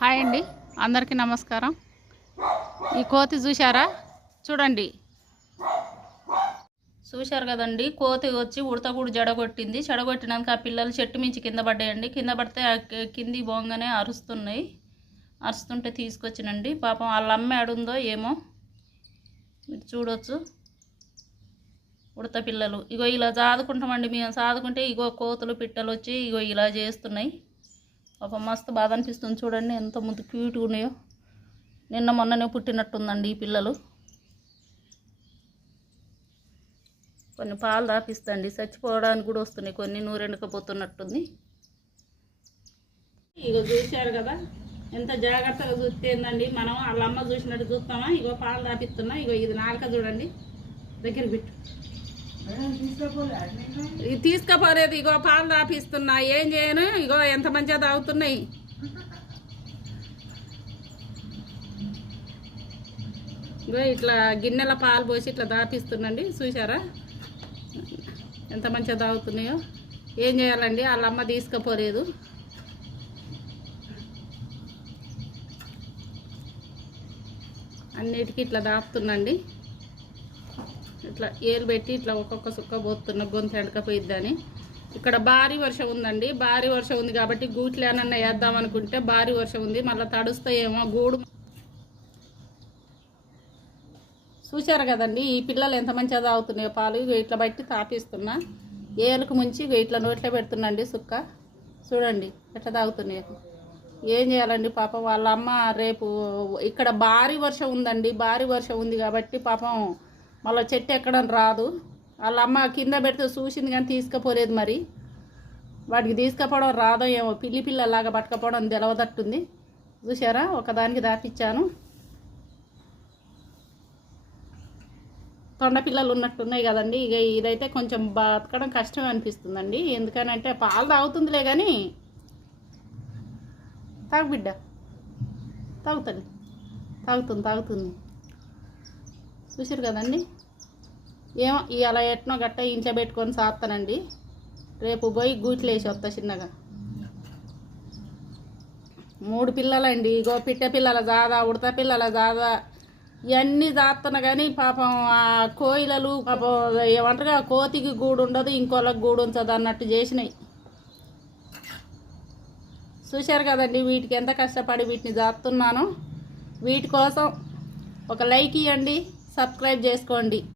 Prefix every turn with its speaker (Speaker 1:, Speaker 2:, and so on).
Speaker 1: Hi అండి. అందరికీ నమస్కారం. ఈ కోతి చూశారా? చూడండి. చూశారు కదండి. కోతి వచ్చి ఉడతగూడు జడగొట్టింది. జడగొట్టినాక ఆ పిల్లలు చెట్టు మించి కింద పడ్డాయండి. కింద పడితే ఆ కింది బోంగానే అరుస్తున్నాయి. అరుస్తుంటే తీసుకొచ్చినండి. పాపం వాళ్ళ అమ్మ ఆడుందో ఏమో మీరు చూడొచ్చు. ఉడత పిల్లలు. ఇగో ఇలా సాదుకుంటామండి. మేము సాదుకుంటే ఇగో కోతులు పిట్టలు వచ్చి ఇగో ఇలా చేస్తున్నాయి. ఒక మస్తు బాధ అనిపిస్తుంది చూడండి ఎంత ముందు క్యూట్గా ఉన్నాయో. నిన్న మొన్ననే పుట్టినట్టుందండి ఈ పిల్లలు. కొన్ని పాలు దాపిస్తండి చచ్చిపోవడానికి కూడా వస్తున్నాయి కొన్ని నూరెండుకపోతున్నట్టుంది. ఇగో చూశారు కదా ఎంత జాగ్రత్తగా చూస్తేందండి మనం వాళ్ళ అమ్మ చూసినట్టు చూస్తామా? ఇగో పాలు దాపిస్తున్నా ఇగో ఇది నాలుక చూడండి దగ్గర పెట్టు. తీసుకపోలేదు ఇగో పాలు తాపిస్తున్నా ఏం చేయను? ఇగో ఎంత మంచిగా తాగుతున్నాయి? ఇగో ఇట్లా గిన్నెల పాలు పోసి ఇట్లా దాపిస్తుండండి చూసారా ఎంత మంచిగా తాగుతున్నాయో. ఏం చేయాలండి? వాళ్ళ అమ్మ తీసుకపోలేదు. అన్నిటికీ ఇట్లా దాపుతుండండి ఇట్లా ఏలు పెట్టి ఇట్లా ఒక్కొక్క సుక్క పోతున్న గొంతు ఎండకపోయిద్దని. ఇక్కడ భారీ వర్షం ఉందండి. భారీ వర్షం ఉంది కాబట్టి గూట్లు ఏమన్నా వేద్దాం అనుకుంటే భారీ వర్షం ఉంది. మళ్ళీ తడుస్తాయేమో గూడు. చూశారు కదండి ఈ పిల్లలు ఎంత మంచిగా తాగుతున్నాయో పాలు. ఇగో ఇట్లా బట్టి తాపిస్తున్నా. ఏలకు ముంచి ఇగో ఇట్లా నోట్లో పెడుతున్నాండి సుక్క. చూడండి ఎట్లా తాగుతున్నాయో. ఏం చేయాలండి పాపం? వాళ్ళ అమ్మ రేపు ఇక్కడ భారీ వర్షం ఉందండి. భారీ వర్షం ఉంది కాబట్టి పాపం మళ్ళీ చెట్టు ఎక్కడం రాదు. వాళ్ళ అమ్మ కింద పెడితే చూసింది కానీ తీసుకుపోలేదు మరి. వాటికి తీసుకుపోవడం రాదో ఏమో పిల్లి పిల్లలాగా పట్టుకపోవడం తెలవదట్టుంది. చూసారా ఒకదానికి దాపిచ్చాను. తొండ పిల్లలు ఉన్నట్టున్నాయి కదండి. ఇక ఇదైతే కొంచెం బతకడం కష్టం అనిపిస్తుందండి. ఎందుకనంటే పాలు తాగుతుందిలే కానీ. తాగు బిడ్డ. తాగుతుంది తాగుతుంది తాగుతుంది. చూసారు కదండి? ఏమో ఇవాళ ఎట్నో గట్ట ఇంచబెట్టుకొని పెట్టుకొని సాస్తానండి రేపు పోయి గూట్లు వేసి వస్తా చిన్నగా. మూడు పిల్లలండి ఇగో పిట్ట పిల్లల జాదా ఉడత పిల్లల జాదా ఇవన్నీ దాస్తున్నా కానీ పాపం ఆ కోయిలలు పాపం ఏమంటారు ఆ కోతికి గూడు ఉండదు ఇంకోళ్ళకి గూడు ఉంచదు అన్నట్టు చేసినాయి. చూశారు కదండి వీటికి ఎంత కష్టపడి వీటిని దాస్తున్నాను వీటి కోసం ఒక లైక్ ఇవ్వండి సబ్స్క్రైబ్ చేసుకోండి.